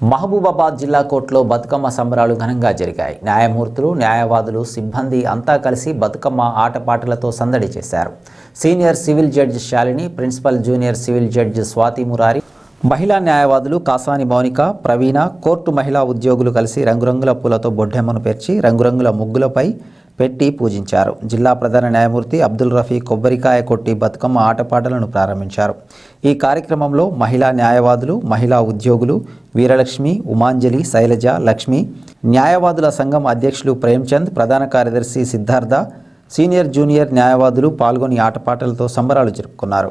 మహబూబాబాద్ జిల్లా కోర్టులో బతుకమ్మ సంబరాలు ఘనంగా జరిగాయి. న్యాయమూర్తులు న్యాయవాదులు సిబ్బంది అంతా కలిసి బతుకమ్మ ఆటపాటలతో సందడి చేశారు. Senior civil judge Shalini principal junior civil judge Swathi Murari మహిళా న్యాయవాదులు కాసాని మౌనిక ప్రవీణ కోర్టు మహిళా ఉద్యోగులు కలిసి రంగురంగుల పూలతో బొడ్డెమ్మను పేర్చి రంగురంగుల ముగ్గులపై పెట్టి పూజించారు. జిల్లా ప్రధాన న్యాయమూర్తి అబ్దుల్ రఫీ కొబ్బరికాయ కొట్టి బతుకమ్మ ఆటపాటలను ప్రారంభించారు. ఈ కార్యక్రమంలో మహిళా న్యాయవాదులు మహిళా ఉద్యోగులు వీరలక్ష్మి ఉమాంజలి శైలజ లక్ష్మి న్యాయవాదుల సంఘం అధ్యక్షులు ప్రేమ్చంద్ ప్రధాన కార్యదర్శి సిద్ధార్థ సీనియర్ జూనియర్ న్యాయవాదులు పాల్గొని ఆటపాటలతో సంబరాలు జరుపుకున్నారు.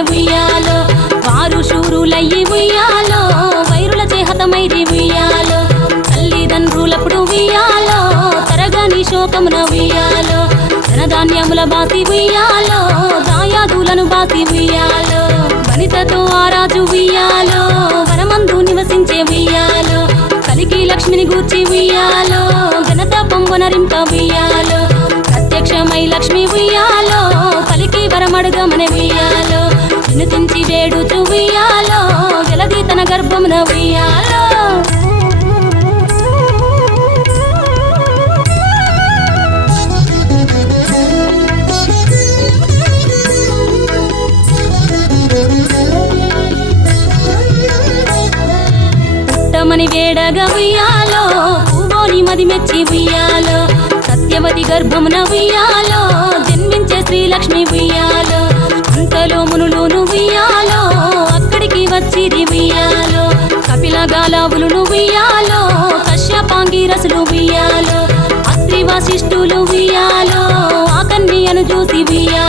మందిని ఉయ్యాలో వారు శూరులయ్యి ఉయ్యాలో వైరుల చేహతమైరి ఉయ్యాలో తల్లిదండ్రులప్పుడు ఉయ్యాలో తరగని శోకమున ఉయ్యాలో ధనధాన్యముల బాసి ఉయ్యాలో దాయాదులను బాసి ఉయ్యాలో వనితతో ఆరాజు ఉయ్యాలో వనమందు నివసించే ఉయ్యాలో కలికి లక్ష్మిని గూర్చి ఉయ్యాలో ఘనత పొంగునరింప ఉయ్యాలో ప్రత్యక్షమై లక్ష్మి ఉయ్యాలో పలికి వరమడుగమని ఉయ్యాలో నిన్ను తుంచి వేడుచు ఉయ్యాలో గెలది తన గర్భమున ఉయ్యాలో. పుట్టమని వేడగా ఉయ్యాలో పువ్వోని మది మెచ్చి ఉయ్యాలో. సత్యవతి గర్భమున ఉయ్యాలో జన్మించే శ్రీలక్ష్మి ఉయ్యాలో. అంతలో మునులు ఉయ్యాలో అక్కడికి వచ్చి ఉయ్యాలో కపిల గాలావులును ఉయ్యాలో కశ్యపాంగి రసులు ఉయ్యాలో అత్రి వశిష్ఠులు ఉయ్యాలో ఆ చూసి ఉయ్యాలో